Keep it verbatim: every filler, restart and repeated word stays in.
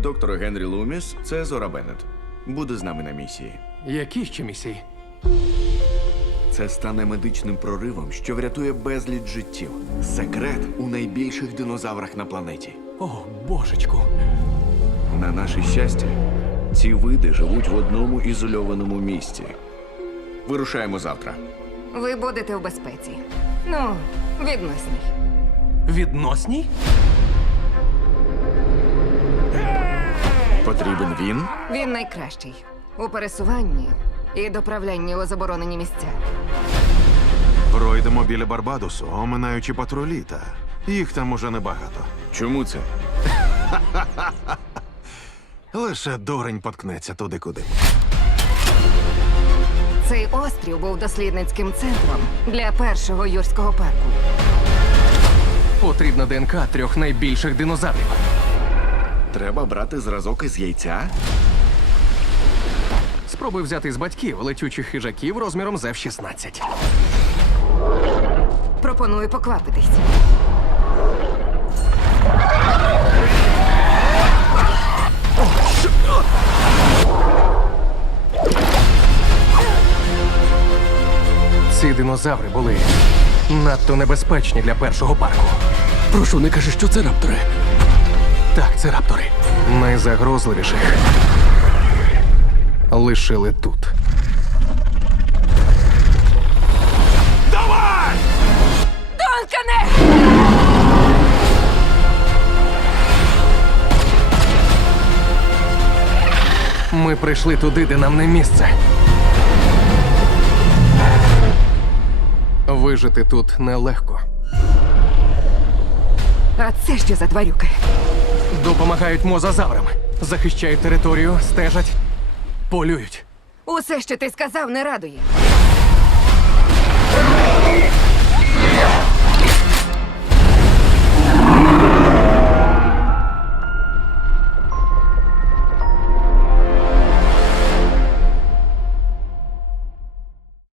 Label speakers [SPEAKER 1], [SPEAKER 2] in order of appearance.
[SPEAKER 1] доктор Генрі Луміс, це Зора Беннет. Буде з нами на місії.
[SPEAKER 2] Які ще місії?
[SPEAKER 1] Це стане медичним проривом, що врятує безліч життів. Секрет у найбільших динозаврах на планеті.
[SPEAKER 2] О, божечку.
[SPEAKER 1] На наше щастя, ці види живуть в одному ізольованому місці. Вирушаємо завтра.
[SPEAKER 3] Ви будете в безпеці. Ну, відносній.
[SPEAKER 2] Відносній?
[SPEAKER 1] Потрібен він?
[SPEAKER 3] Він найкращий у пересуванні і доправлянні у заборонені місця.
[SPEAKER 4] Пройдемо біля Барбадосу, оминаючи патрулі, та їх там уже небагато.
[SPEAKER 1] Чому це?
[SPEAKER 4] Лише дурень поткнеться туди, куди.
[SPEAKER 3] Цей острів був дослідницьким центром для першого юрського парку.
[SPEAKER 2] Потрібна ДНК трьох найбільших динозаврів.
[SPEAKER 1] Треба брати зразок із яйця?
[SPEAKER 2] Спробуй взяти з батьків летючих хижаків розміром з еф шістнадцять.
[SPEAKER 3] Пропоную поквапитись.
[SPEAKER 2] Ці динозаври були надто небезпечні для першого парку.
[SPEAKER 5] Прошу, не кажи, що це раптори.
[SPEAKER 2] Так, це раптори. Найзагрозливіших лишили тут.
[SPEAKER 3] Донкане!
[SPEAKER 2] Ми прийшли туди, де нам не місце. Вижити тут нелегко.
[SPEAKER 3] А це що за тварюки?
[SPEAKER 2] Допомагають мозазаврам. Захищають територію, стежать, полюють.
[SPEAKER 3] Усе, що ти сказав, не радує.